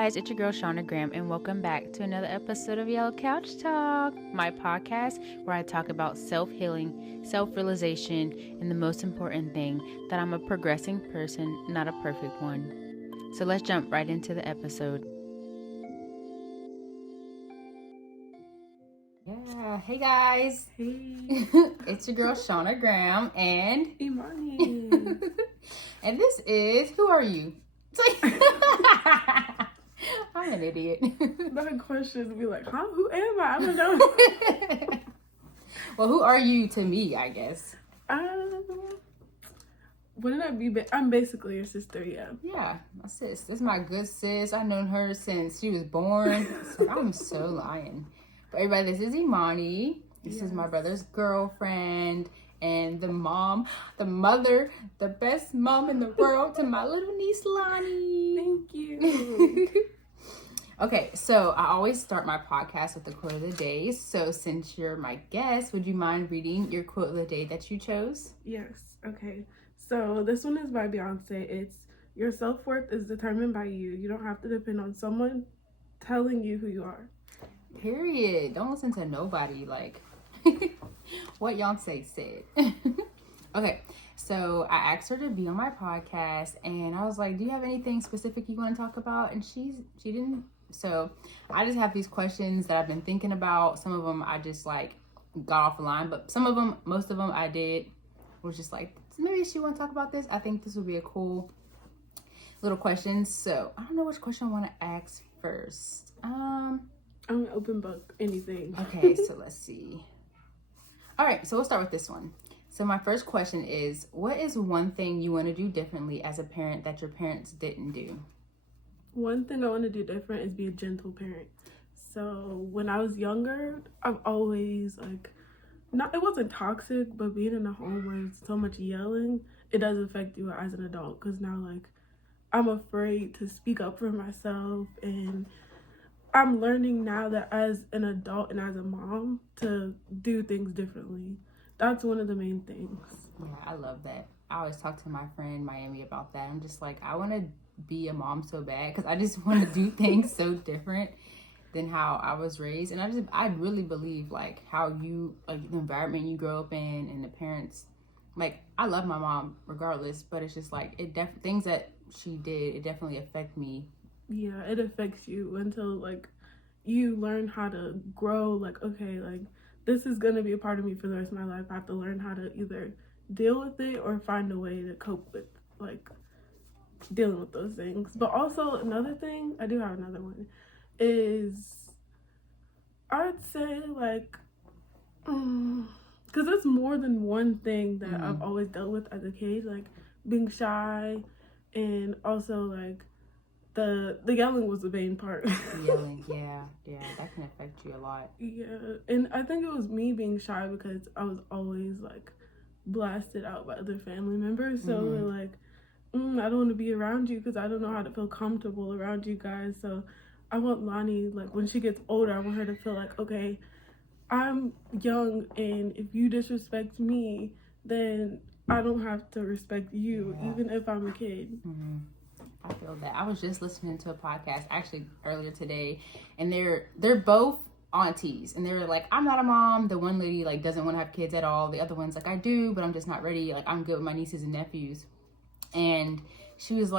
guys, it's your girl Shauna Graham, and welcome back to another episode of Yellow Couch Talk, my podcast where I talk about self-healing, self-realization, and the most important thing, that I'm a progressing person, not a perfect one. So let's jump right into the episode. Yeah, hey guys. Hey. It's your girl Shauna Graham and Imani. and this is, who are you? I'm an idiot. That question would be like, huh? Who am I? I don't know. Well, who are you to me, I guess? Wouldn't I be? I'm basically your sister, yeah. Yeah, my sis. This is my good sis. I've known her since she was born. So I'm so lying. But everybody, this is Imani. This is my brother's girlfriend. And the mother, the best mom in the world to my little niece, Lonnie. Thank you. Okay, so I always start my podcast with the quote of the day. So since you're my guest, would you mind reading your quote of the day that you chose? Yes, okay. So this one is by Beyonce. It's, your self-worth is determined by you. You don't have to depend on someone telling you who you are. Period. Don't listen to nobody, like what Beyonce said. Okay, so I asked her to be on my podcast, and I was like, do you have anything specific you want to talk about? And she didn't. So I just have these questions that I've been thinking about. Some of them I just like got off the line, but some of them, most of them I did, was just like, maybe she want to talk about this. I think this would be a cool little question. So I don't know which question I want to ask first. I'm an open book, anything. Okay, so let's see. All right, so we'll start with this one. So my first question is, what is one thing you want to do differently as a parent that your parents didn't do? One thing I want to do different is be a gentle parent. So when I was younger, I've always it wasn't toxic, but being in a home where it's so much yelling, it does affect you as an adult. Because now I'm afraid to speak up for myself, and I'm learning now that as an adult and as a mom to do things differently. That's one of the main things. Yeah, I love that. I always talk to my friend Miami about that. I'm just like, I want to be a mom so bad because I just want to do things so different than how I was raised. And I really believe like how you, like the environment you grow up in and the parents, like I love my mom regardless, but it's just like things that she did, it definitely affect me. Yeah, it affects you until you learn how to grow. Okay, this is gonna be a part of me for the rest of my life. I have to learn how to either deal with it or find a way to cope with dealing with those things. But also another thing, I do have another one, is I'd say because it's more than one thing that I've always dealt with as a kid, being shy, and also the yelling was the main part. Yelling, yeah, that can affect you a lot. Yeah, and I think it was me being shy because I was always blasted out by other family members. So they're I don't want to be around you because I don't know how to feel comfortable around you guys. So I want Lonnie, when she gets older, I want her to feel okay, I'm young, and if you disrespect me, then I don't have to respect you, even if I'm a kid. Mm-hmm. I feel that. I was just listening to a podcast actually earlier today, and they're both aunties, and they were like, I'm not a mom. The one lady doesn't want to have kids at all. The other one's I do, but I'm just not ready. I'm good with my nieces and nephews. And she was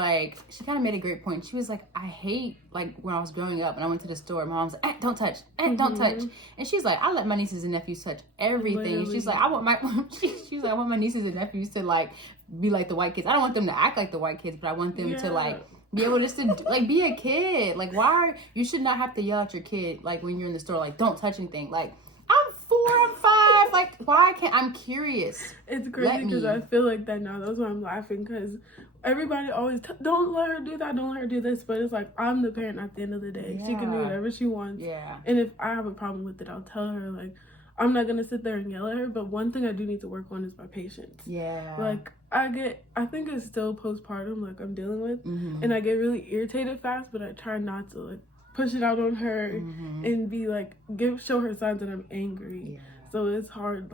she kind of made a great point. She was I hate when I was growing up and I went to the store, my mom was like, don't touch, don't touch. And she's like, I let my nieces and nephews touch everything. Literally. She's like, I want my nieces and nephews to be like the white kids. I don't want them to act like the white kids, but I want them to be able just to be a kid. You should not have to yell at your kid when you're in the store, don't touch anything. I'm 4, I'm 5. Why can't, I'm curious. It's crazy because I feel like that now. That's why I'm laughing, because everybody always don't let her do that, don't let her do this. But it's I'm the parent at the end of the day. Yeah. She can do whatever she wants. Yeah. And if I have a problem with it, I'll tell her. I'm not gonna sit there and yell at her. But one thing I do need to work on is my patience. Yeah. I think it's still postpartum I'm dealing with, and I get really irritated fast. But I try not to push it out on her and be show her signs that I'm angry. Yeah. So it's hard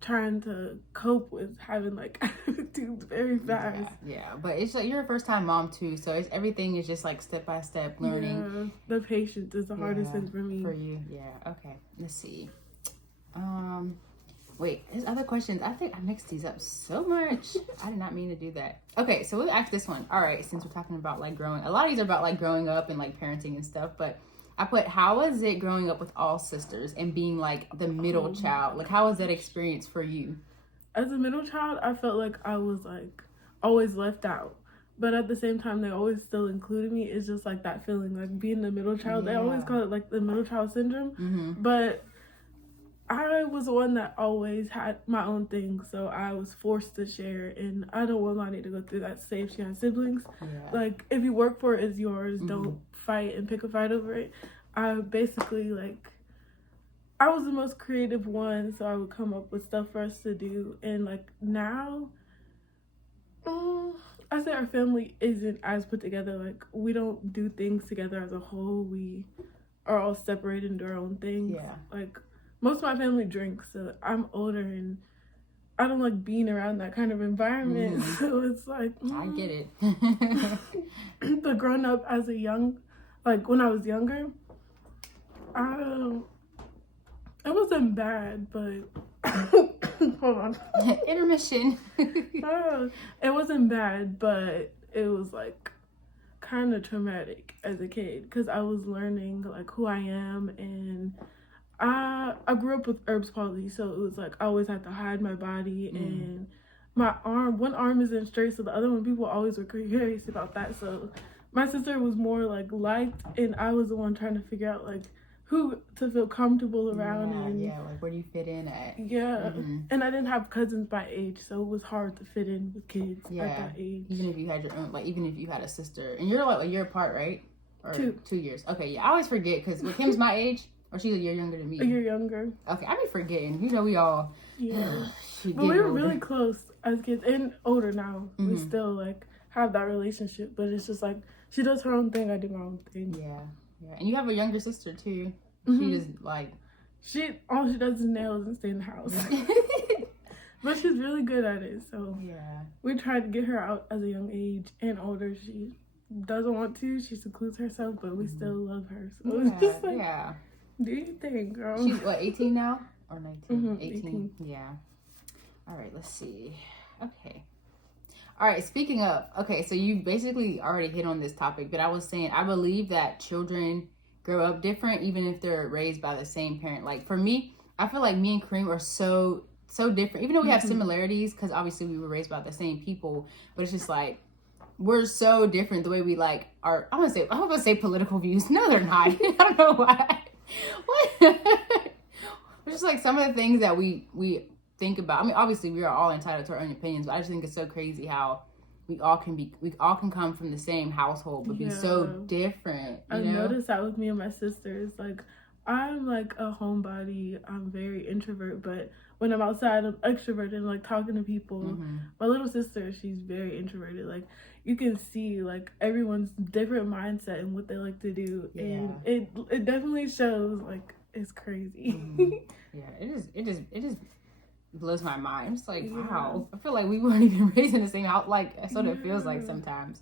trying to cope with having like attitudes very fast. Yeah, but it's like you're a first time mom too, so it's everything is just like step by step learning. Yeah, the patience is the hardest thing for me. For you, yeah. Okay, let's see. Wait, there's other questions. I think I mixed these up so much. I did not mean to do that. Okay, so we'll ask this one. All right, since we're talking about like growing, a lot of these are about like growing up and like parenting and stuff, but I put, how was it growing up with all sisters and being like the middle child? Like, how was that experience for you? As a middle child, I felt like I was like always left out. But at the same time, they always still included me. It's just like that feeling, like being the middle child. They always call it like the middle child syndrome. But I was the one that always had my own thing, so I was forced to share, and I don't want Lonnie to go through that. Say if she has siblings, like if you work for it, it's yours. Don't fight and pick a fight over it. I basically like, I was the most creative one, so I would come up with stuff for us to do, and like now, I say our family isn't as put together. Like we don't do things together as a whole. We are all separated and do our own things. Like. Most of my family drinks, so I'm older and I don't like being around that kind of environment. So it's like I get it. But growing up as a young, like when I was younger, it wasn't bad, but hold on. Intermission. It wasn't bad, but it was like kind of traumatic as a kid because I was learning like who I am, and I grew up with Erb's palsy, so it was like I always had to hide my body, and my arm, one arm isn't straight, so the other one, people always were curious about that. So my sister was more like liked, and I was the one trying to figure out like who to feel comfortable around. Like where do you fit in at? And I didn't have cousins by age, so it was hard to fit in with kids at that age. Even if you had your own, like even if you had a sister, and you're like a year apart, right? Or 2 years. Okay, yeah, I always forget because Kim's my age. Or she's a year younger than me. A year younger. Okay, I be forgetting. You know, we all. Yeah. But we were really close as kids, and older now. We still like have that relationship, but it's just like she does her own thing, I do my own thing. Yeah. And you have a younger sister too. She just like. All she does is nails and stay in the house. But she's really good at it, so we tried to get her out as a young age and older. She doesn't want to. She secludes herself, but we still love her. So it's just like. Do you think, girl? She's what, 18 now? Or 19? 18. Yeah. All right, let's see. Okay. All right, speaking of, okay, so you basically already hit on this topic, but I was saying, I believe that children grow up different, even if they're raised by the same parent. Like for me, I feel like me and Kareem are so different, even though we have similarities, because obviously we were raised by the same people, but it's just like, we're so different the way we like are, I'm gonna say political views. No, they're not. I don't know why. Just like some of the things that we think about. I mean, obviously we are all entitled to our own opinions, but I just think it's so crazy how we all can come from the same household but be so different. I've noticed that with me and my sisters. Like I'm like a homebody. I'm very introvert, but when I'm outside, I'm extroverted and like talking to people. My little sister, she's very introverted. Like you can see like everyone's different mindset and what they like to do, and it definitely shows. Like it's crazy. It just blows my mind. It's like wow, I feel like we weren't even raised in the same house. Like that's what it feels like sometimes.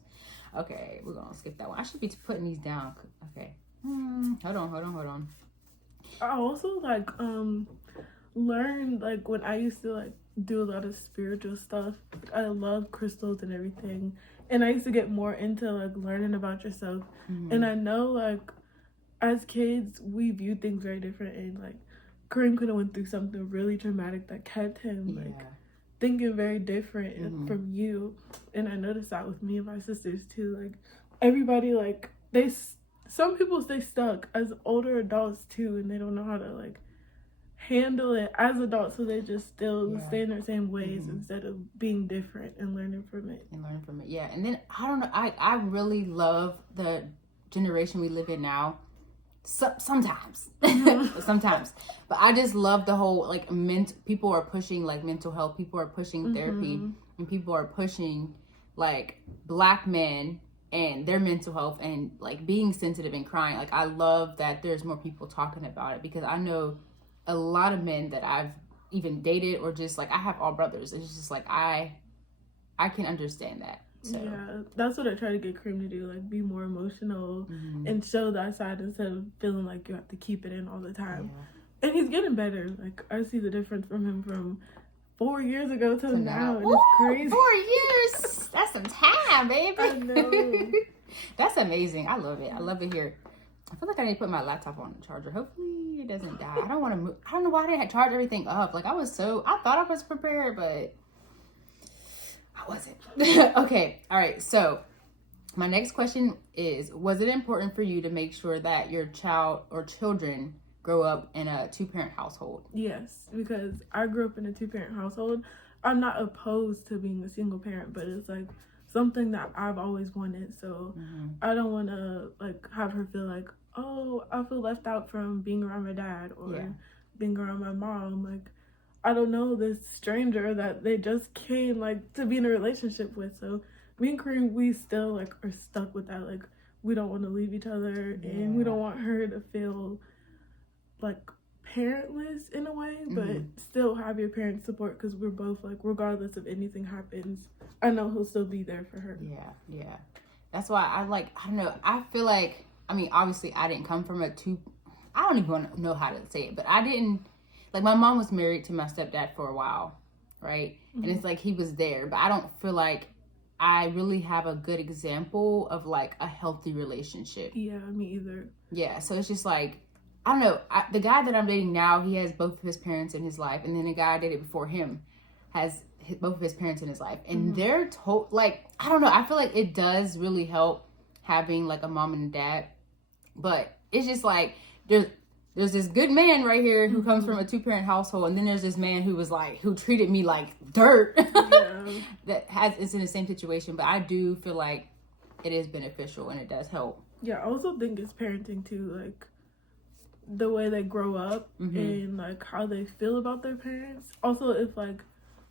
Okay, we're gonna skip that one. I should be putting these down. Okay, hold on. I also like learned like when I used to like do a lot of spiritual stuff. I love crystals and everything, and I used to get more into like learning about yourself. And I know like as kids we view things very different, and like Kareem could have went through something really traumatic that kept him like thinking very different from you. And I noticed that with me and my sisters too. Like everybody, like some people stay stuck as older adults too, and they don't know how to like handle it as adults, so they just still stay in their same ways instead of being different and learning from it. And then I don't know, I really love the generation we live in now. Sometimes but I just love the whole like people are pushing like mental health, people are pushing therapy, and people are pushing like Black men and their mental health and like being sensitive and crying. Like I love that there's more people talking about it, because I know a lot of men that I've even dated or just like I have all brothers. It's just like I can understand that. So. Yeah, that's what I try to get Cream to do, like be more emotional Mm-hmm. and show that side instead of feeling like you have to keep it in all the time. Yeah. And he's getting better. Like I see the difference from him from 4 years ago to now. And Ooh, it's crazy. 4 years. That's some time, baby. I know. That's amazing. I love it. I love it here. I feel like I need to put my laptop on the charger. Hopefully it doesn't die. I don't want to move. I don't know why I didn't charge everything up. Like I thought I was prepared, but I wasn't. Okay. All right. So my next question is, was it important for you to make sure that your child or children grow up in a 2-parent household? Yes, because I grew up in a 2-parent household. I'm not opposed to being a single parent, but it's like something that I've always wanted. So I don't want to like have her feel like, oh, I feel left out from being around my dad or being around my mom. Like, I don't know this stranger that they just came like to be in a relationship with. So me and Kareem, we still like are stuck with that. Like, we don't want to leave each other, and we don't want her to feel like parentless in a way, but still have your parents' support, because we're both like, regardless of anything happens, I know he'll still be there for her. Yeah. That's why I don't know. I feel like, I mean, obviously I didn't come from I don't even want to know how to say it, but I didn't, like my mom was married to my stepdad for a while, right? And it's like he was there, but I don't feel like I really have a good example of like a healthy relationship. Yeah, me either. Yeah, so it's just like, I don't know. The guy that I'm dating now, he has both of his parents in his life. And then the guy I dated before him has both of his parents in his life. And they're like, I don't know. I feel like it does really help having like a mom and a dad. But it's just like, there's this good man right here who comes from a 2-parent household. And then there's this man who treated me like dirt. Is in the same situation. But I do feel like it is beneficial and it does help. Yeah, I also think it's parenting too. Like, the way they grow up and like how they feel about their parents. Also, if like,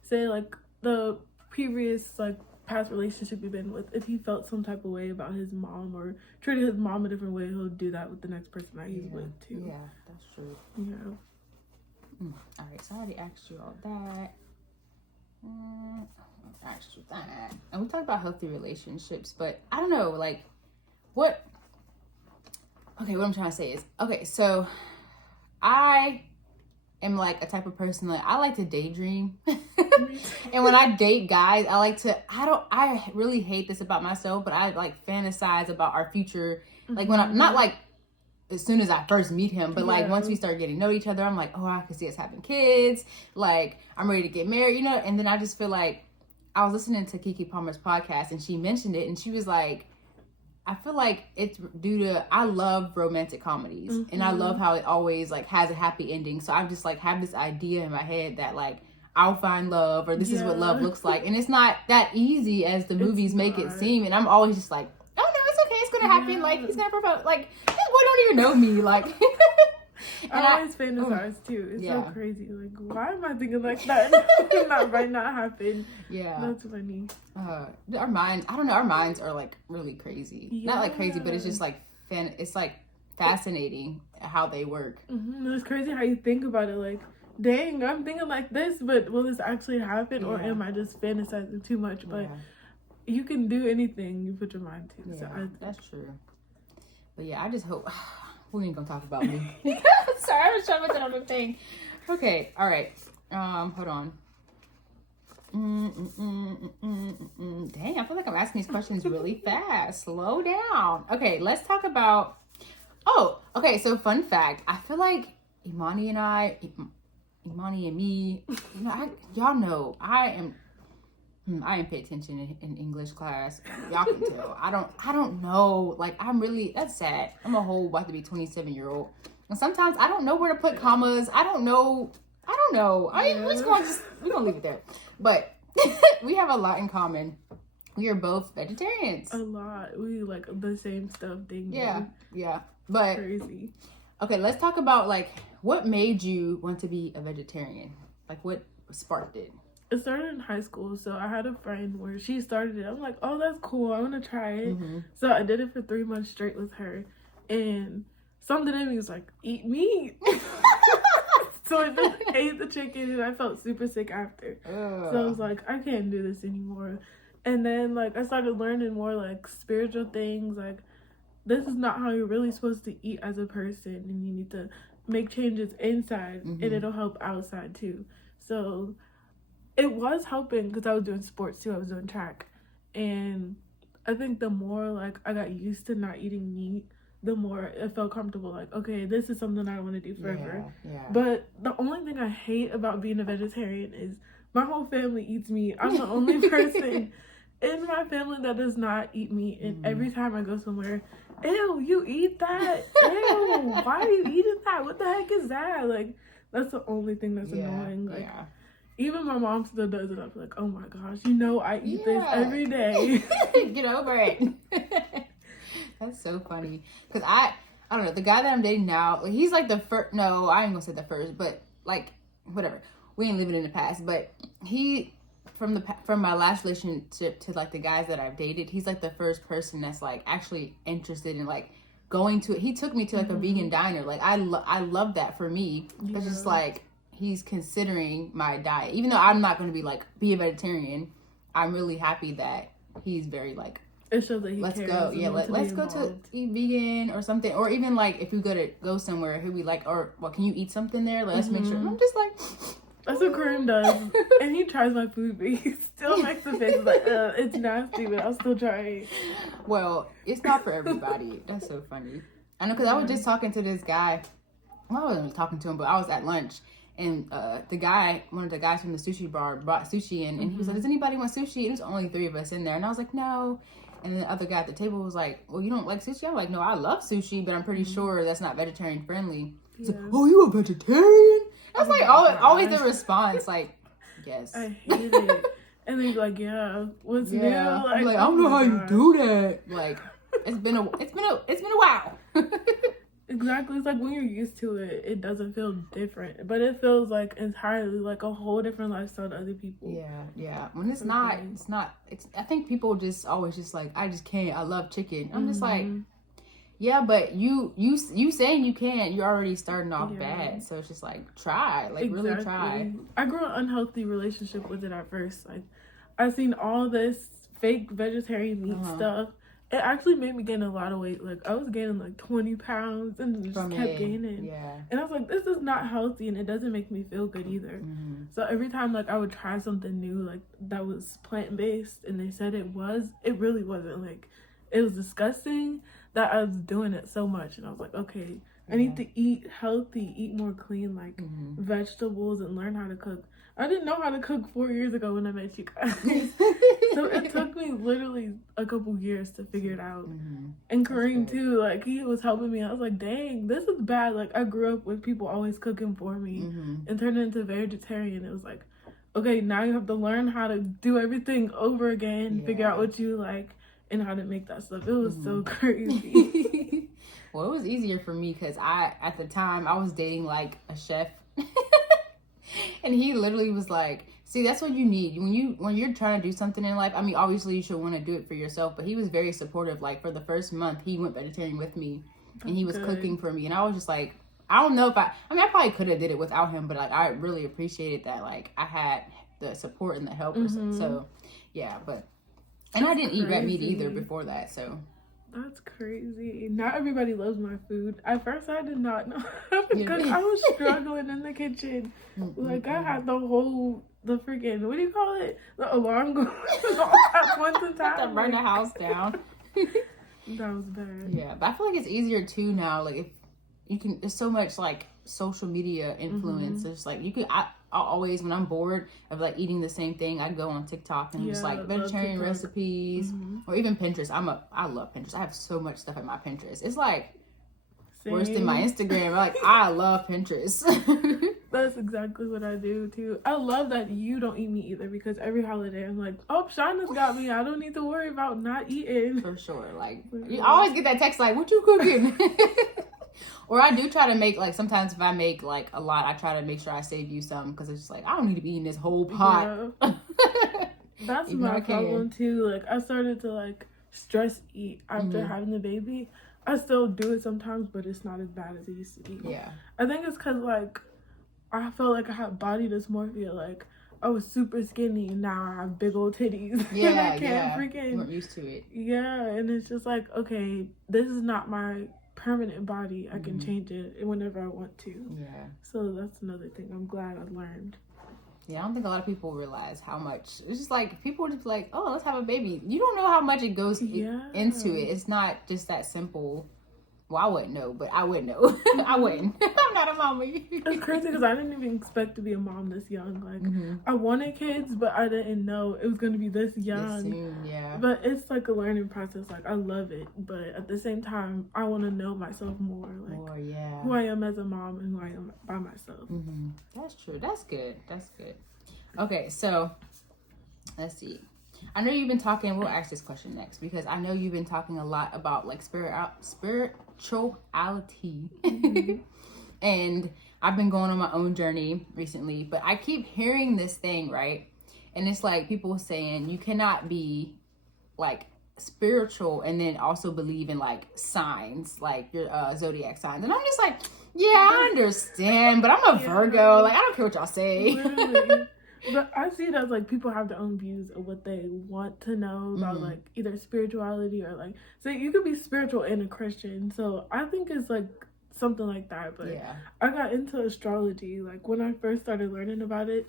say like the previous like past relationship you've been with, if he felt some type of way about his mom or treated his mom a different way, he'll do that with the next person that he's with too. Yeah, that's true. Yeah. All right, so I already asked you all that. I asked you that. And we talked about healthy relationships, but I don't know, like, what I'm trying to say is, okay, so I am like a type of person, like I like to daydream. And when I date guys, I really hate this about myself, but I like fantasize about our future. Like when I'm not like as soon as I first meet him, but like once we start getting to know each other, I'm like, oh, I can see us having kids. Like I'm ready to get married, you know? And then I just feel like I was listening to Kiki Palmer's podcast and she mentioned it and she was like, I feel like it's due to, I love romantic comedies and I love how it always like has a happy ending. So I just like have this idea in my head that like I'll find love or this is what love looks like. And it's not that easy as the movies make it seem. And I'm always just like, oh no, it's okay. It's going to happen. Like he's going to propose. Like this boy don't even know me. Like, and I always fantasize too. It's so crazy. Like, why am I thinking like that? That might not happen. Yeah. That's funny. Our minds, I don't know, our minds are like really crazy. Not like crazy, but it's just like it's like fascinating how they work. It's crazy how you think about it. Like, dang, I'm thinking like this, but will this actually happen, or am I just fantasizing too much? But you can do anything you put your mind to. Yeah, so that's true. But yeah, I just hope we ain't gonna talk about me. Sorry, I was trying to put that on the thing. Okay, all right. Hold on. Dang, I feel like I'm asking these questions really fast. Slow down. Okay, let's talk about. Oh, okay. So, fun fact. I feel like Imani and me. You know, y'all know I didn't pay attention in English class. Y'all can tell. I don't know. Like I'm really. That's sad. I'm a whole about to be 27-year-old, and sometimes I don't know where to put commas. I don't know. We're gonna leave it there. But we have a lot in common. We are both vegetarians. A lot. We like the same stuff. Yeah. But crazy. Okay, let's talk about like what made you want to be a vegetarian. Like what sparked it? It started in high school. So I had a friend where she started it. I'm like, oh, that's cool. I want to try it. So I did it for 3 months straight with her, and something in me was like, eat meat. So I just ate the chicken and I felt super sick after. Ugh. So I was like, I can't do this anymore. And then like I started learning more like spiritual things. Like this is not how you're really supposed to eat as a person, and you need to make changes inside, and it'll help outside too. So it was helping because I was doing sports too. I was doing track, and I think the more like I got used to not eating meat, the more it felt comfortable. Like, okay, this is something I want to do forever. Yeah. But the only thing I hate about being a vegetarian is my whole family eats meat. I'm the only person in my family that does not eat meat, and every time I go somewhere, ew, you eat that? Ew, why are you eating that? What the heck is that? Like, that's the only thing that's annoying. Like, even my mom still does it. I'm like, oh my gosh, you know I eat this every day. Get over it. That's so funny. Because I don't know, the guy that I'm dating now, like, he's like the first, no, I ain't gonna say the first, but like, whatever. We ain't living in the past, but he, from my last relationship to like the guys that I've dated, he's like the first person that's like actually interested in like going to it. He took me to like a vegan diner. Like I love that for me. It's just like he's considering my diet, even though I'm not going to be a vegetarian. I'm really happy that he's very like, it shows that he let's cares. go. Yeah, let's go to eat vegan or something. Or even like if we go somewhere, he'll be like, or well, can you eat something there? Let's make sure. And I'm just like, that's what Kareem does. And he tries my food, but he still makes the face like, it's nasty, but I'll still try it. Well, it's not for everybody. That's so funny. I know, because I was just talking to this guy. Well, I wasn't really talking to him, but I was at lunch. And one of the guys from the sushi bar brought sushi in. And he was like, does anybody want sushi? And there's only 3 of us in there. And I was like, no. And then the other guy at the table was like, well, you don't like sushi? I'm like, no, I love sushi, but I'm pretty sure that's not vegetarian friendly. He's like, oh, you a vegetarian? That's like always the response, like, yes. I hate it. And then you're like, yeah, what's new? Like, I'm like, I don't know how you do that. Like, it's been a while. Exactly. It's like when you're used to it, it doesn't feel different, but it feels like entirely like a whole different lifestyle to other people. Yeah. When it's not. I think people just always just like, I just can't. I love chicken. I'm just like, yeah, but you saying you can't, you're already starting off bad. So it's just like, try, like really try. I grew an unhealthy relationship with it at first. Like, I seen all this fake vegetarian meat stuff. It actually made me gain a lot of weight. Like, I was gaining like 20 pounds and just kept gaining. Yeah. And I was like, this is not healthy, and it doesn't make me feel good either. So every time like I would try something new, like that was plant-based, and they said it really wasn't. Like, it was disgusting that I was doing it so much. And I was like, okay, I need to eat healthy, eat more clean, like vegetables, and learn how to cook. I didn't know how to cook 4 years ago when I met you guys. So it took me literally a couple years to figure it out. And Kareem too, like he was helping me. I was like, dang, this is bad. Like I grew up with people always cooking for me and turned into vegetarian. It was like, okay, now you have to learn how to do everything over again, figure out what you like and how to make that stuff. It was so crazy. Well, it was easier for me because at the time I was dating like a chef. And he literally was like, see, that's what you need when you're trying to do something in life. I mean, obviously you should want to do it for yourself, but he was very supportive. Like for the first month he went vegetarian with me and he was cooking for me, and I was just like, I don't know if I probably could have did it without him, but like I really appreciated that like I had the support and the help. So yeah, and I didn't eat red meat either before that, so that's crazy. Not everybody loves my food. At first, I did not know because I was struggling in the kitchen. Like, I had the freaking, what do you call it? The alarm going off at once in time. To burn the house down. That was bad. Yeah, but I feel like it's easier too now. Like, if you can, there's so much like social media influence. It's like I'll always, when I'm bored of like eating the same thing, I go on TikTok and just like vegetarian recipes or even Pinterest. I love Pinterest. I have so much stuff on my Pinterest. It's like worse than my Instagram. Like I love Pinterest. That's exactly what I do too. I love that you don't eat meat either, because every holiday I'm like, oh, Shauna's got me. I don't need to worry about not eating. For sure. Like you always get that text like, what you cooking? Or I do try to make, like, sometimes if I make, like, a lot, I try to make sure I save you some, because it's just like, I don't need to be eating this whole pot. Yeah. That's my problem, too. Like, I started to, like, stress eat after having the baby. I still do it sometimes, but it's not as bad as it used to be. Yeah. I think it's because, like, I felt like I had body dysmorphia. Like, I was super skinny and now I have big old titties. Yeah, and I can't yeah. freaking... You weren't used to it. Yeah, and it's just like, okay, this is not my permanent body. I can change it whenever I want to. Yeah. So that's another thing I'm glad I learned. Yeah, I don't think a lot of people realize how much. It's just like, people just like, oh, let's have a baby. You don't know how much it goes into it. It's not just that simple. Well, I wouldn't know, but I would know. I wouldn't. I'm not a mommy. It's crazy because I didn't even expect to be a mom this young. Like, I wanted kids, but I didn't know it was going to be this young. This soon, yeah. But it's like a learning process. Like, I love it. But at the same time, I want to know myself more. Like, who I am as a mom and who I am by myself. That's true. That's good. That's good. Okay, so let's see. I know you've been talking, we'll ask this question next, because I know you've been talking a lot about like spirituality. And I've been going on my own journey recently, but I keep hearing this thing, right? And it's like people saying you cannot be like spiritual and then also believe in like signs, like your zodiac signs. And I'm just like, yeah, I understand, but I'm a Virgo. Like, I don't care what y'all say. Literally. But I see it as like people have their own views of what they want to know about like either spirituality or like, so you could be spiritual and a Christian. So I think it's like something like that. But I got into astrology like when I first started learning about it,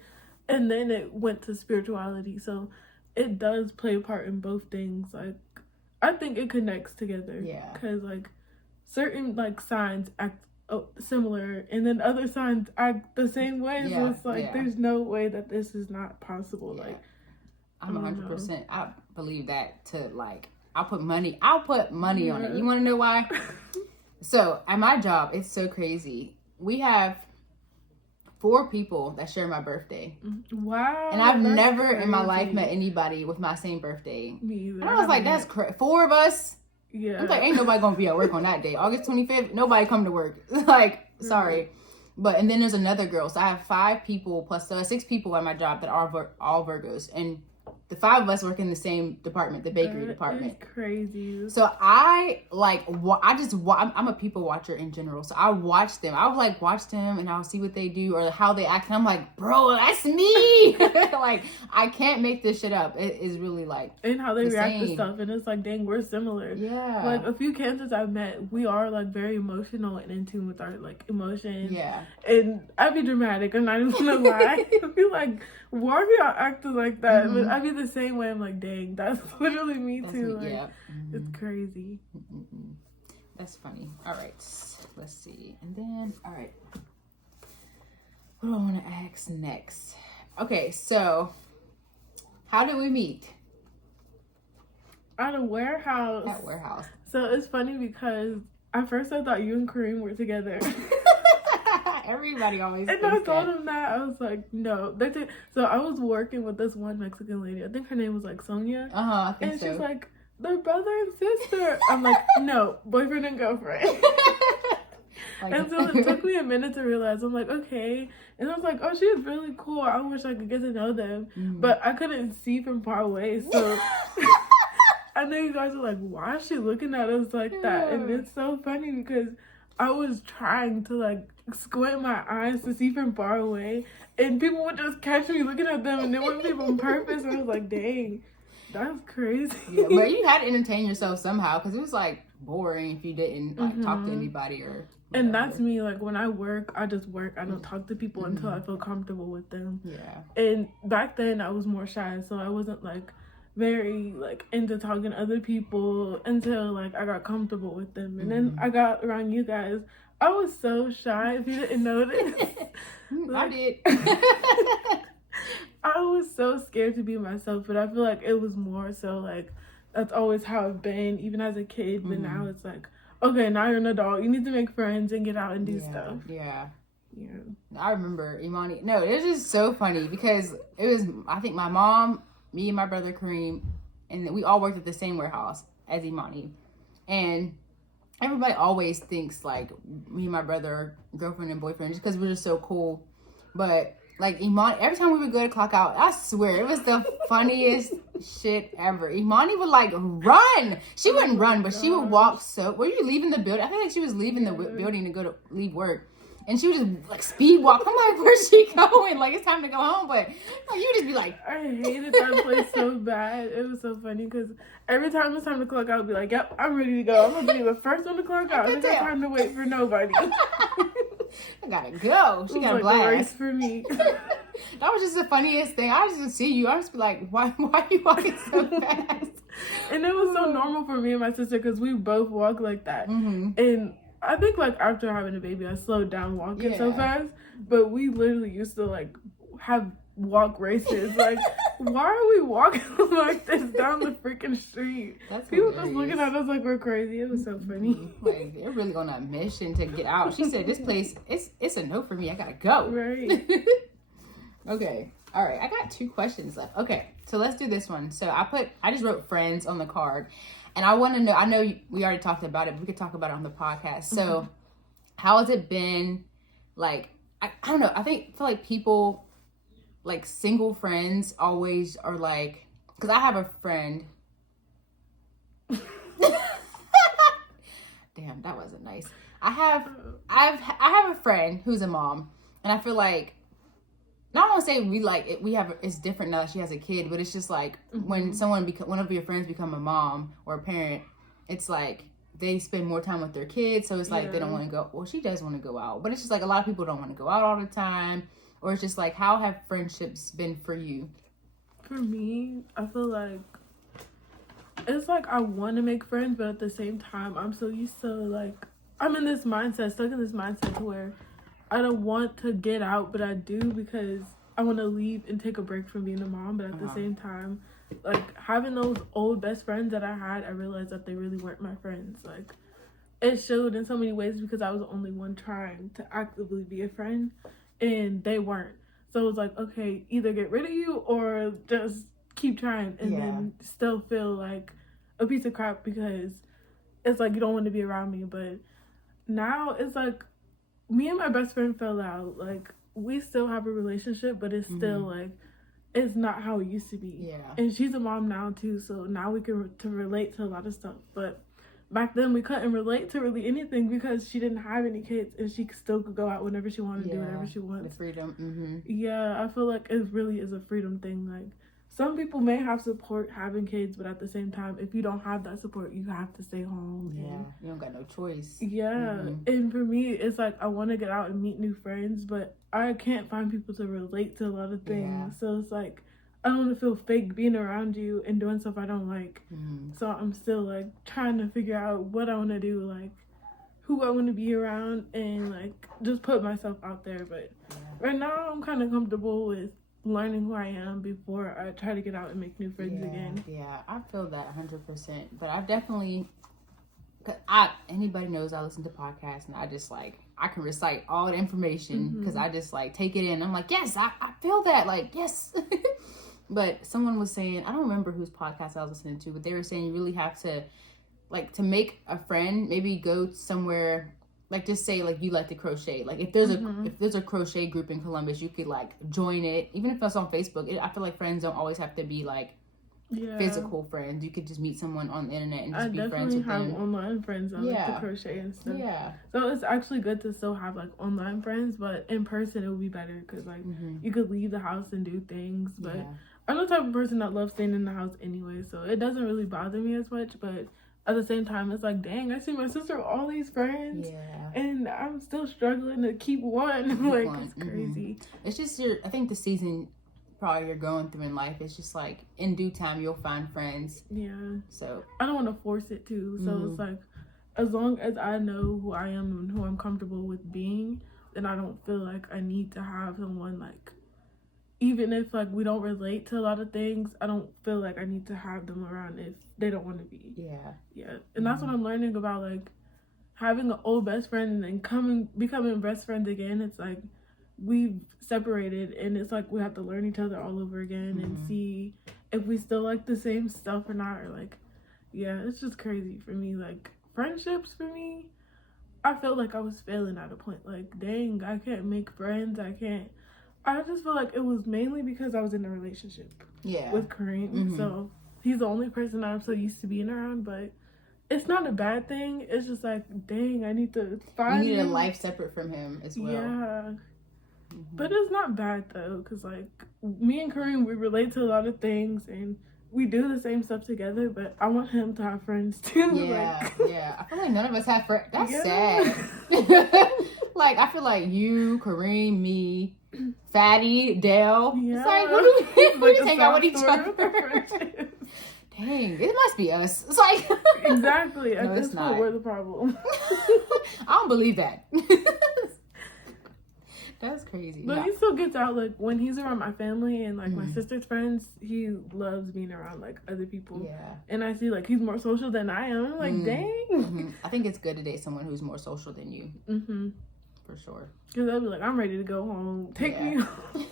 and then it went to spirituality. So it does play a part in both things. Like, I think it connects together. Yeah. Because like certain like signs act similar, and then other signs act the same way. So it's like there's no way that this is not possible. Like, I'm 100%. I believe that to like, I'll put money on it. You want to know why? So at my job, it's so crazy. We have 4 people that share my birthday. Wow. And I've never in my life met anybody with my same birthday. Me either. And I was like, that's crazy. 4 of us. Yeah. I'm like, ain't nobody gonna be at work on that day. August 25th, nobody come to work. Like, sorry. But, and then there's another girl. So I have 5 people plus 6 people at my job that are all Virgos. And the 5 of us work in the same department, the bakery department. That's crazy. So I like, I'm a people watcher in general. So I watch them. I would like watch them and I'll see what they do or how they act. And I'm like, bro, that's me. Like, I can't make this shit up. It is really like, and how they react to stuff. And it's like, dang, we're similar. Yeah. Like, a few cancers I've met, we are like very emotional and in tune with our like emotions. Yeah. And I'd be dramatic. I'm not even gonna lie. I'd be like, why are y'all acting like that? But I'd be the same way. I'm like, dang, that's literally me too. Like, it's crazy. That's funny. All right, let's see. And then, all right, what do I want to ask next? Okay, so how did we meet? At a warehouse. At warehouse. So it's funny because at first I thought you and Kareem were together. Everybody always and I told him that. I was like, no. So I was working with this one Mexican lady. I think her name was like Sonia. I think and so. She's like, they're brother and sister. I'm like, no, boyfriend and girlfriend. And so it took me a minute to realize. I'm like, okay. And I was like, oh, she's really cool. I wish I could get to know them. But I couldn't see from far away. So I know you guys are like, why is she looking at us like that? And it's so funny because I was trying to like squint my eyes to see from far away, and people would just catch me looking at them, and it wouldn't be on purpose. And I was like, dang, that's crazy. Yeah, but you had to entertain yourself somehow, because it was like boring if you didn't like talk to anybody or whatever. And that's me. Like, when I work, I just work. I don't talk to people until I feel comfortable with them. Yeah. And back then I was more shy, so I wasn't like very like into talking to other people until like I got comfortable with them. And then I got around you guys. I was so shy, if you didn't notice. I did. I was so scared to be myself, but I feel like it was more so like that's always how I've been, even as a kid. But now it's like, okay, now you're an adult. You need to make friends and get out and do stuff. Yeah. I remember Imani. No, it was just so funny because it was, I think my mom, me and my brother Kareem, and we all worked at the same warehouse as Imani. And everybody always thinks like me and my brother are girlfriend and boyfriend just because we're just so cool. But like Imani, every time we would go to clock out, I swear it was the funniest shit ever. Imani would like run. She wouldn't run, but she would walk. So were you leaving the building? I feel like she was leaving the building to leave work. And she would just like speed walk. I'm like, where's she going? Like, it's time to go home. But like, you would just be like, I hated that place so bad. It was so funny because every time it's time to clock out, I would be like, yep, I'm ready to go. I'm going to be the first one to clock out. I don't got time to wait for nobody. I gotta go. She got a like blast. a race for me. That was just the funniest thing. I just see you. I just be like, why are you walking so fast? And it was so normal for me and my sister because we both walk like that. Mm-hmm. And I think like after having a baby, I slowed down walking so fast. But we literally used to like have walk races. Like, why are we walking like this down the freaking street? That's People hilarious. just looking at us like we're crazy. It was so funny. Like, they're really on a mission to get out. She said, this place, it's a no for me. I gotta go. Right. Okay. All right. I got 2 questions left. Okay. So let's do this one. So I just wrote friends on the card. And I want to know, I know we already talked about it, but we could talk about it on the podcast. So how has it been? Like, I don't know. I feel like people, like single friends always are like, because I have a friend. Damn, that wasn't nice. I have a friend who's a mom, and I feel like, I don't want to say it's different now that she has a kid, but it's just like when one of your friends become a mom or a parent, it's like they spend more time with their kids, so it's like they don't want to go. Well, she does want to go out, but it's just like a lot of people don't want to go out all the time, or it's just like, how have friendships been for you? For me, I feel like it's like I want to make friends, but at the same time, I'm so used to like I'm in this mindset, stuck in this mindset where I don't want to get out, but I do because I want to leave and take a break from being a mom. But at the same time, like having those old best friends that I had, I realized that they really weren't my friends. Like it showed in so many ways because I was the only one trying to actively be a friend and they weren't. So it was like, okay, either get rid of you or just keep trying and then still feel like a piece of crap because it's like you don't want to be around me. But now it's like, me and my best friend fell out. Like, we still have a relationship, but it's still, like, it's not how it used to be. Yeah. And she's a mom now, too, so now we can relate to a lot of stuff. But back then, we couldn't relate to really anything because she didn't have any kids, and she still could go out whenever she wanted to do whatever she wants. The freedom. Mm-hmm. Yeah, I feel like it really is a freedom thing. Like, some people may have support having kids, but at the same time, if you don't have that support, you have to stay home. Yeah, you don't got no choice. Yeah, and for me, it's like I want to get out and meet new friends, but I can't find people to relate to a lot of things. Yeah. So it's like, I don't want to feel fake being around you and doing stuff I don't like. So I'm still like trying to figure out what I want to do, like who I want to be around, and like just put myself out there. But right now, I'm kind of comfortable with learning who I am before I try to get out and make new friends again. Yeah, I feel that 100%. But I've definitely, anybody knows I listen to podcasts and I just like, I can recite all the information because I just like take it in. I'm like, yes, I feel that, like, yes. But someone was saying, I don't remember whose podcast I was listening to, but they were saying you really have to, like, to make a friend, maybe go somewhere. Like, just say, like, you like to crochet. Like, if there's a crochet group in Columbus, you could, like, join it. Even if it's on Facebook. I feel like friends don't always have to be, like, physical friends. You could just meet someone on the internet and just be friends with them. I definitely have online friends that like to crochet and stuff. Yeah. So it's actually good to still have, like, online friends. But in person, it would be better. Because, like, you could leave the house and do things. But I'm the type of person that loves staying in the house anyway. So it doesn't really bother me as much. But at the same time, it's like, dang, I see my sister with all these friends, and I'm still struggling to keep one. Like, it's crazy. It's just I think the season probably you're going through in life, it's just like, in due time, you'll find friends. Yeah. So I don't want to force it, too. So it's like, as long as I know who I am and who I'm comfortable with being, then I don't feel like I need to have someone, like, even if, like, we don't relate to a lot of things, I don't feel like I need to have them around if they don't want to be. Yeah. And that's what I'm learning about, like, having an old best friend and then becoming best friends again. It's like, we've separated, and it's like we have to learn each other all over again and see if we still like the same stuff or not. Or, like, yeah, it's just crazy for me. Like, friendships for me, I felt like I was failing at a point. Like, dang, I can't make friends. I just feel like it was mainly because I was in a relationship with Kareem. So he's the only person I'm so used to being around. But it's not a bad thing. It's just like, dang, I need to find. You need a life separate from him as well. Yeah. But it's not bad though, because like me and Kareem, we relate to a lot of things and we do the same stuff together, but I want him to have friends too. Yeah, yeah. I feel like none of us have friends. That's Yeah. sad. Like, I feel like you, Kareem, me, Fatty, Dale. Yeah. It's like, we just hang out with each other. other. Dang, it must be us. It's like... Exactly. No, At this it's point, not. we're the problem. I don't believe that. That's crazy. But No. he still gets out, like, when he's around my family and, like, my Mhm. sister's friends, he loves being around, like, other people. Yeah. And I see, like, he's more social than I am. I'm like, dang. Mhm. I think it's good to date someone who's more social than you. Mm-hmm. For sure. Because I'll be like, I'm ready to go home. Take Yeah. me home.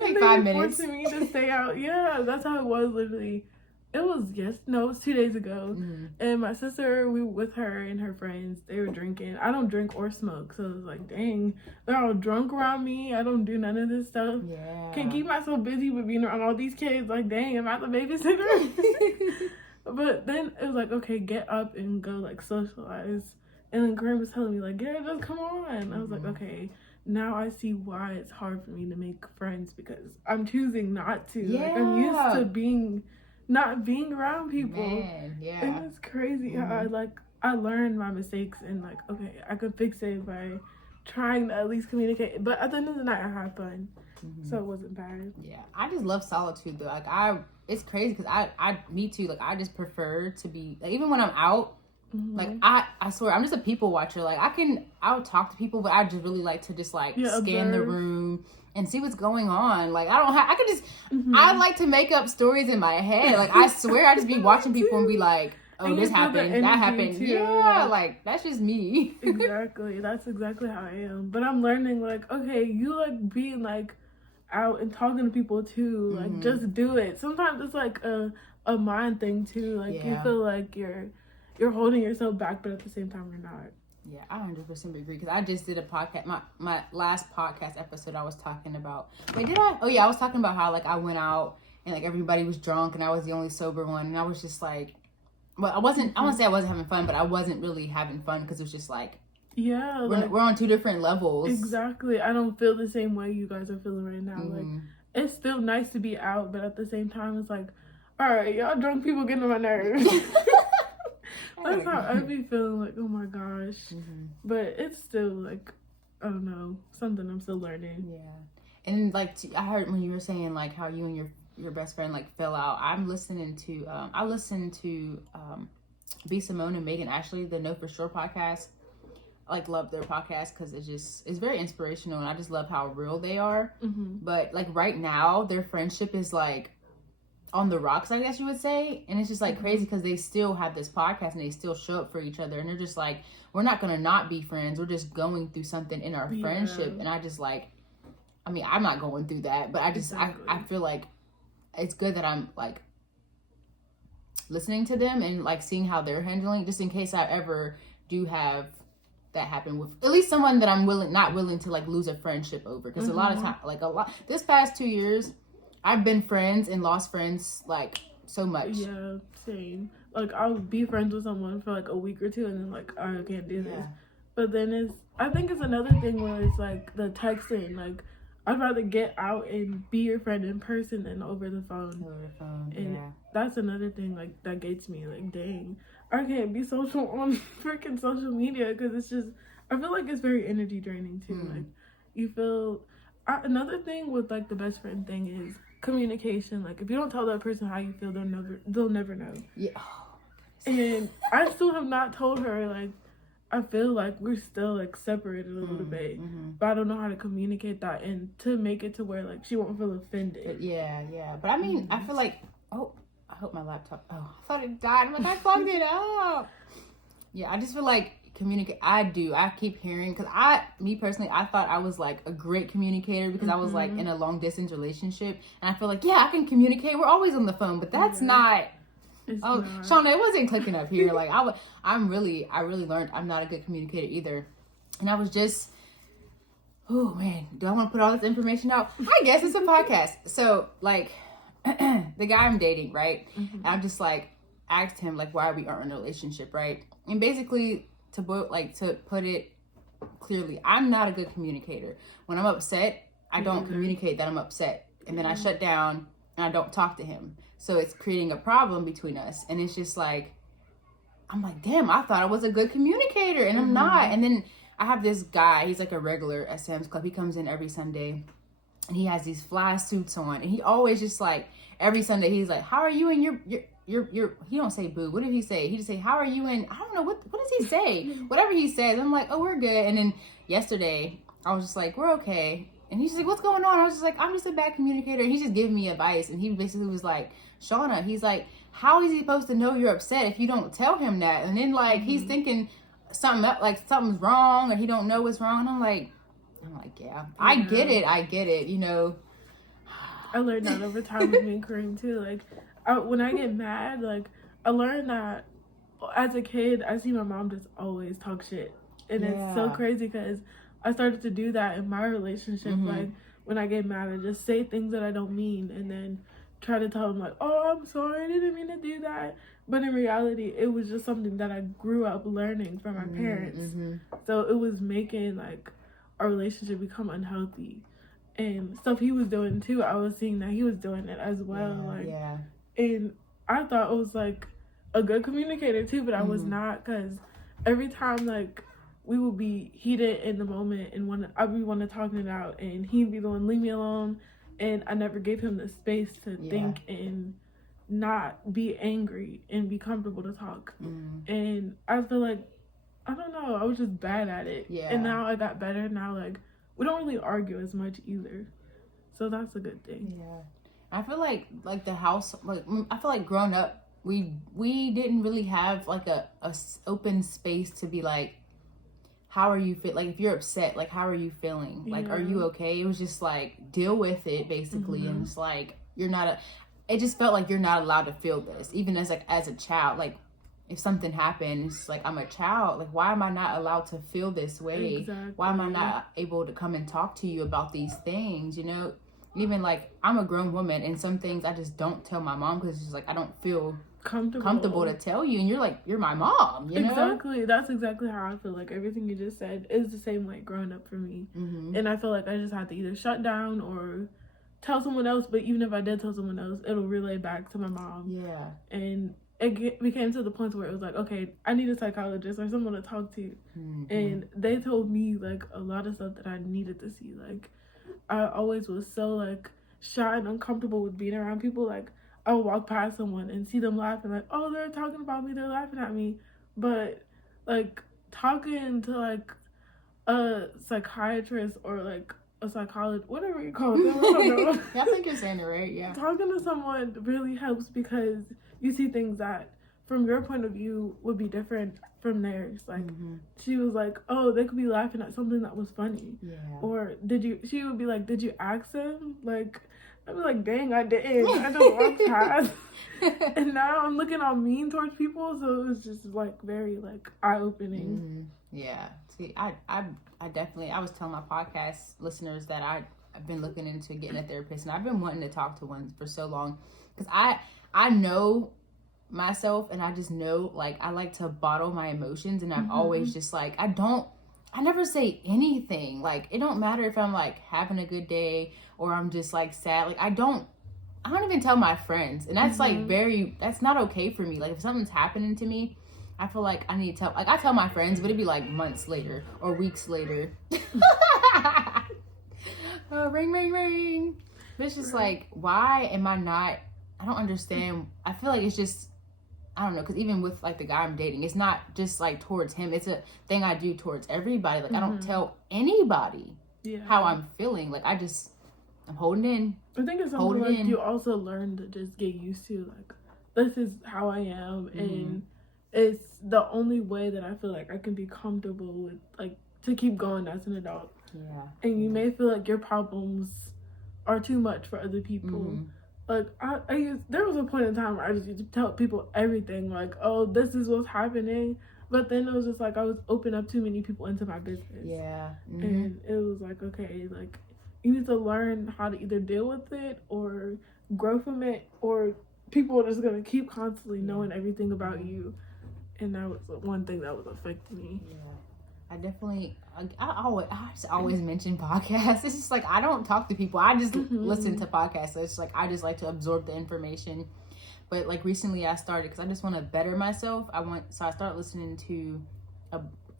Like And they 5 be minutes. forcing me to stay out. Yeah, that's how it was, literally. It was, it was 2 days ago. Mhm. And my sister, we were with her and her friends. They were drinking. I don't drink or smoke. So it was like, dang, they're all drunk around me. I don't do none of this stuff. Yeah. Can't keep myself busy with being around all these kids. Like, dang, am I the babysitter? But then it was like, okay, get up and go, like, socialize. And then Kareem was telling me, like, yeah, just come on. I was like, okay, now I see why it's hard for me to make friends because I'm choosing not to. Like, I'm used to not being around people. Man, yeah. And it's crazy how I learned my mistakes and, like, okay, I could fix it by trying to at least communicate. But at the end of the night, I had fun. So it wasn't bad. Yeah, I just love solitude though. Like it's crazy because me too. Like I just prefer to be like even when I'm out. Mm-hmm. Like I swear I'm just a people watcher. Like I'll talk to people, but I just really like to just like scan the observe. room and see what's going on. Like I could just Mm-hmm. I like to make up stories in my head. Like I swear I just be watching people and be like, oh, And you this feel the happened, that energy, happened. too. Yeah, like that's just me. Exactly. That's exactly how I am. But I'm learning, like, okay, you like being like out and talking to people too. Like, just do it. Sometimes it's like a mind thing too. Like you feel like you're holding yourself back, but at the same time you're not. Yeah, I 100% agree because I just did a podcast. My last podcast episode, I was talking about. Wait, did I? Oh yeah, I was talking about how like I went out and like everybody was drunk and I was the only sober one, and I was just like, well, I wasn't. I won't say I wasn't having fun, but I wasn't really having fun because it was just like, yeah, we're on two different levels. Exactly. I don't feel the same way you guys are feeling right now. Like it's still nice to be out, but at the same time, it's like, all right, y'all drunk people getting on my nerves. That's how I be feeling, like, oh my gosh. But it's still, like, I don't know, something I'm still learning. Yeah. And, like, I heard when you were saying, like, how you and your best friend, like, fell out. I'm listening to, I listened to B. Simone and Megan Ashley, the Know For Sure podcast. I, like, love their podcast because it's very inspirational, and I just love how real they are. But, like, right now, their friendship is, like, on the rocks, I guess you would say. And it's just like crazy because they still have this podcast and they still show up for each other, and they're just like, we're not gonna not be friends, we're just going through something in our friendship. And I just like, I mean, I'm not going through that, but I just I feel like it's good that I'm like listening to them and like seeing how they're handling, just in case I ever do have that happen with at least someone that I'm not willing to like lose a friendship over. Because a lot of time, like this past 2 years, I've been friends and lost friends like so much. Yeah, same. Like I'll be friends with someone for like a week or two and then like I can't do this. But then I think it's another thing where it's like the texting. Like I'd rather get out and be your friend in person than over the phone. And that's another thing like that gets me. Like dang, I can't be social on freaking social media because it's just I feel like it's very energy draining too. Like you feel. Another thing with like the best friend thing is communication. Like if you don't tell that person how you feel, they'll never know. Yeah. And I still have not told her, like, I feel like we're still like separated a little bit, but I don't know how to communicate that and to make it to where like she won't feel offended. Yeah. But I mean, I feel like, oh, I hope my laptop, I thought it died. I'm like, I plugged it up. Yeah, I just feel like communicate. I keep hearing, because me personally, I thought I was like a great communicator because I was like in a long distance relationship, and I feel like, yeah, I can communicate. We're always on the phone, but that's not. Not. Shauna, it wasn't clicking up here. Like I really learned I'm not a good communicator either, and I was just, oh man, do I want to put all this information out? I guess it's a podcast. So like, the guy I'm dating, right? And I'm just like, asked him like why we aren't in a relationship, right? And basically to put it clearly, I'm not a good communicator. When I'm upset, I don't communicate that I'm upset, and then I shut down and I don't talk to him. So it's creating a problem between us, and it's just like, I'm like, damn, I thought I was a good communicator, and I'm not. And then I have this guy, he's like a regular at Sam's Club. He comes in every Sunday, and he has these fly suits on, and he always just like, every Sunday, he's like, how are you and your he don't say boo. What did he say? He just say, how are you and, I don't know, what does he say? Whatever he says. I'm like, oh, we're good. And then yesterday, I was just like, we're okay. And he's just like, what's going on? I was just like, I'm just a bad communicator. And he's just giving me advice. And he basically was like, Shauna, he's like, how is he supposed to know you're upset if you don't tell him that? And then like, he's thinking something up, like something's wrong, or he don't know what's wrong. And I'm like, yeah, I get it, you know. I learned that over time with me and Kareem too. Like, when I get mad, like, I learned that as a kid, I see my mom just always talk shit. And it's so crazy because I started to do that in my relationship. Like, when I get mad, I just say things that I don't mean, and then try to tell them like, oh, I'm sorry, I didn't mean to do that. But in reality, it was just something that I grew up learning from my parents. So it was making like our relationship become unhealthy. And stuff he was doing too, I was seeing that he was doing it as well. And I thought I was like a good communicator too, but I was not, because every time like we would be heated in the moment and I'd be want to talk it out, and he'd be the one leave me alone, and I never gave him the space to think and not be angry and be comfortable to talk. And I feel like, I don't know, I was just bad at it. And now I got better. Now like we don't really argue as much either, so that's a good thing. I feel like the house, like I feel like growing up, we didn't really have like a open space to be like, how are you feel, like if you're upset, like how are you feeling, like are you okay? It was just like, deal with it basically. And it's like, it just felt like you're not allowed to feel this, even as a child. Like if something happens, it's like, I'm a child, like why am I not allowed to feel this way? Why am I not able to come and talk to you about these things, you know? Even like, I'm a grown woman, and some things I just don't tell my mom because it's just like, I don't feel comfortable to tell you, and you're like, you're my mom, you know? Exactly. That's exactly how I feel. Like everything you just said is the same way growing up for me. And I feel like I just had to either shut down or tell someone else, but even if I did tell someone else, it'll relay back to my mom. And it became to the point where it was like, okay, I need a psychologist or someone to talk to. And they told me like a lot of stuff that I needed to see. Like I always was so like shy and uncomfortable with being around people. Like I'll walk past someone and see them laughing, like, oh, they're talking about me, they're laughing at me. But like talking to like a psychiatrist or like a psychologist, whatever you call them, I don't know. I think you're saying it right. Talking to someone really helps because you see things that from your point of view would be different from theirs. Like she was like, oh, they could be laughing at something that was funny. Or she would be like, did you ask them? Like I'd be like, dang, I didn't. I just walked past. And now I'm looking all mean towards people, so it was just like very like eye-opening. See, I definitely, I was telling my podcast listeners that I've been looking into getting a therapist, and I've been wanting to talk to one for so long, because I know myself, and I just know like I like to bottle my emotions, and I've always just like, I never say anything. Like it don't matter if I'm like having a good day or I'm just like sad. Like I don't even tell my friends, and that's like that's not okay for me. Like if something's happening to me, I feel like I need to tell, like I tell my friends, but it'd be like months later or weeks later. Ring, ring, ring. But it's just like, why am I not, I don't understand. I feel like it's just, I don't know, because even with like the guy I'm dating, it's not just like towards him. It's a thing I do towards everybody. Like I don't tell anybody how I'm feeling. Like I'm holding in. I think it's something like you also learn to just get used to, like, this is how I am, and it's the only way that I feel like I can be comfortable with, like, to keep going as an adult. And you may feel like your problems are too much for other people. Like, there was a point in time where I just used to tell people everything, like, oh, this is what's happening. But then it was just like I was opening up too many people into my business. And it was like, okay, like, you need to learn how to either deal with it or grow from it or people are just gonna keep constantly knowing everything about you, and that was one thing that was affecting me. Yeah. I just always mention podcasts. It's just like I don't talk to people. I just listen to podcasts. So it's like I just like to absorb the information. But like recently, I started because I just want to better myself. So I started listening to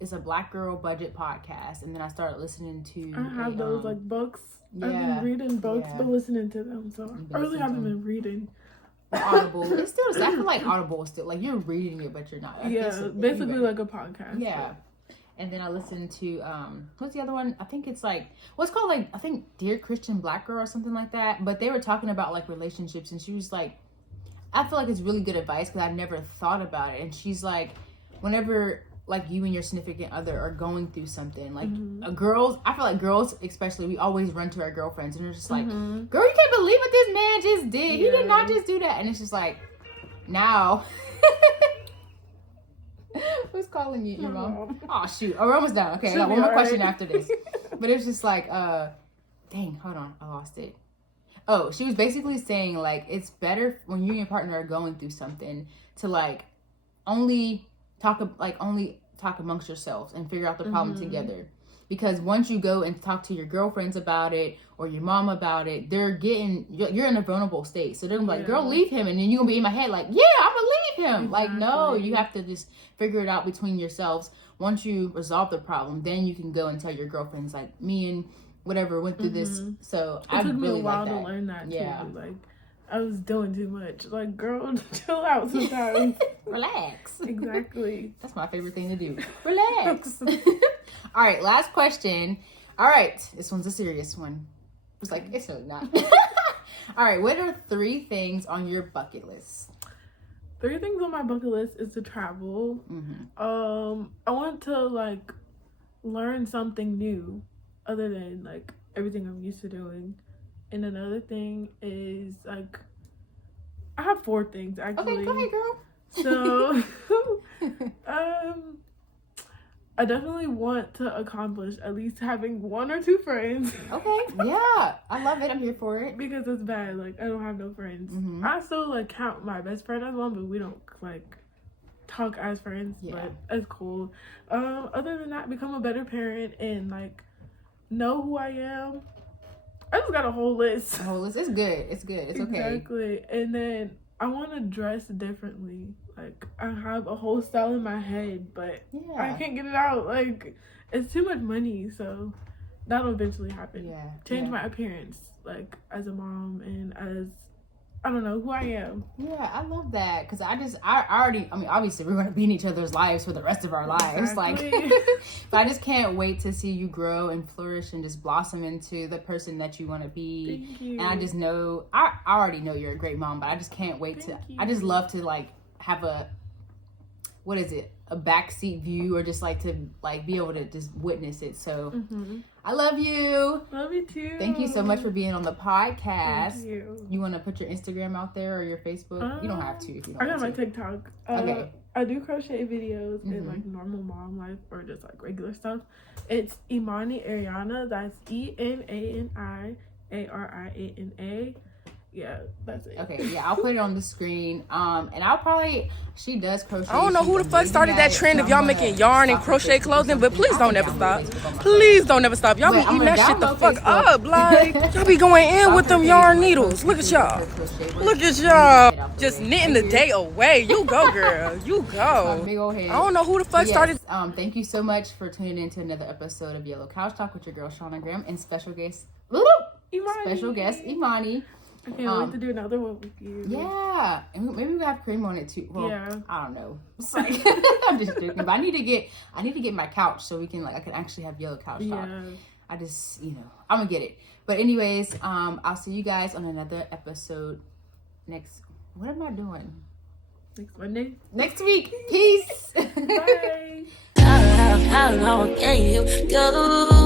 it's a Black girl budget podcast, and then I started listening to. I have those like books. Yeah, I've been reading books, but listening to them. So I really haven't been reading. Audible. It's still. I feel like Audible is still like you're reading it, but you're not. Basically like a podcast. Yeah. And then I listened to what's the other one? I think it's like what's called like I think Dear Christian Black Girl or something like that. But they were talking about like relationships, and she was like, I feel like it's really good advice because I never thought about it. And she's like, whenever like you and your significant other are going through something, like I feel like girls especially, we always run to our girlfriends, and they're just like, girl, you can't believe what this man just did. He did not just do that. And it's just like, now. Who's calling you? Your mom? Oh shoot! Oh, we're almost done. Okay, I got one more question after this. But it's just like, dang, hold on, I lost it. Oh, she was basically saying like it's better when you and your partner are going through something to like only talk amongst yourselves and figure out the problem together. Because once you go and talk to your girlfriends about it or your mom about it, you're in a vulnerable state. So they're gonna be like, girl, leave him. And then you're gonna be in my head like, yeah, I'm gonna leave him. Exactly. Like, no, you have to just figure it out between yourselves. Once you resolve the problem, then you can go and tell your girlfriends like, me and whatever went through this. So it took me a while to learn that too. Like, I was doing too much. Like, girl, chill out sometimes. Relax. Exactly. That's my favorite thing to do. Relax. All right, last question. All right, this one's a serious one. It's like, it's really not. All right, what are 3 things on your bucket list? 3 things on my bucket list is to travel. I want to, like, learn something new other than, like, everything I'm used to doing. And another thing is, like, I have 4 things, actually. Okay, go ahead, girl. So, I definitely want to accomplish at least having 1 or 2 friends. Okay, yeah. I love it. I'm here for it. Because it's bad. Like, I don't have no friends. I still, like, count my best friend as one, but we don't, like, talk as friends. Yeah. But it's cool. Other than that, become a better parent and, like, know who I am. I just got a whole list. A whole list. It's good. It's good. It's okay. Exactly. And then I want to dress differently. Like, I have a whole style in my head, but I can't get it out. Like, it's too much money, so that'll eventually happen. Yeah. Change my appearance, like, as a mom and as, I don't know, who I am. Yeah, I love that. Because I mean, obviously, we're going to be in each other's lives for the rest of our lives. Exactly. Like, but I just can't wait to see you grow and flourish and just blossom into the person that you want to be. Thank you. And I just know, I already know you're a great mom, but I just can't wait I just love to, like, have a backseat view or just like to like be able to just witness it. So I love you. Love you too. Thank you so much for being on the podcast. Thank you. You want to put your Instagram out there or your Facebook? You don't have to if you don't I got want my TikTok. Okay. I do crochet videos in like normal mom life or just like regular stuff. It's Imani Ariana. That's ENANI ARIANA. Yeah, that's it. Okay, yeah, I'll put it on the screen. And she does crochet. I don't know who the fuck started that trend of y'all making yarn and crochet clothing, but please don't ever stop. Please don't ever stop. Y'all be eating that shit the fuck up. Like, y'all be going in with them yarn needles. Look at y'all. Look at y'all. Just knitting the day away. You go, girl. You go. Big old head. I don't know who the fuck started. Thank you so much for tuning in to another episode of Yellow Couch Talk with your girl, Shauna Graham, and special guest, Imani. I can't wait to do another one with you. Yeah, and maybe we have cream on it too. Well, I don't know. It's like, I'm just joking, but I need to get my couch so I can actually have Yellow Couch Talk. I just, I'm gonna get it. But anyways, I'll see you guys on another episode next. What am I doing? Next Monday. Next week. Peace. Bye. How long can you go?